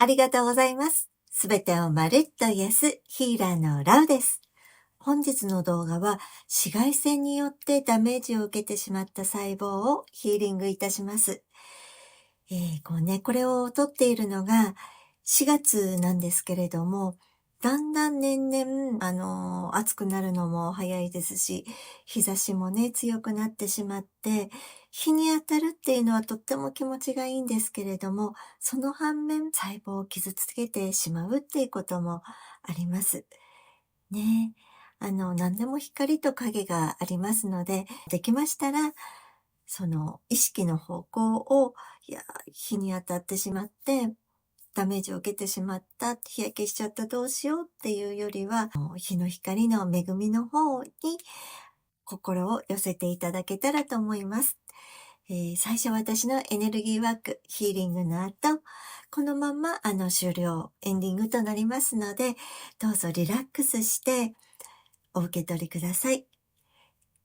ありがとうございます。すべてをまるっと癒すヒーラーのラウです。本日の動画は紫外線によってダメージを受けてしまった細胞をヒーリングいたします。これを撮っているのが4月なんですけれども、だんだん年々、暑くなるのも早いですし、日差しもね、強くなってしまって、日に当たるっていうのはとっても気持ちがいいんですけれども、その反面、細胞を傷つけてしまうっていうこともあります。ね。何でも光と影がありますので、できましたら、その意識の方向を、日に当たってしまって、ダメージを受けてしまった、日焼けしちゃった、どうしようっていうよりは、日の光の恵みの方に心を寄せていただけたらと思います。最初私のエネルギーワーク、ヒーリングの後、このまま終了、エンディングとなりますので、どうぞリラックスしてお受け取りください。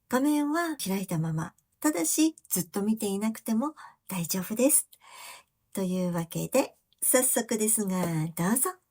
画面は開いたまま、ただしずっと見ていなくても大丈夫です。というわけで、早速ですが、どうぞ。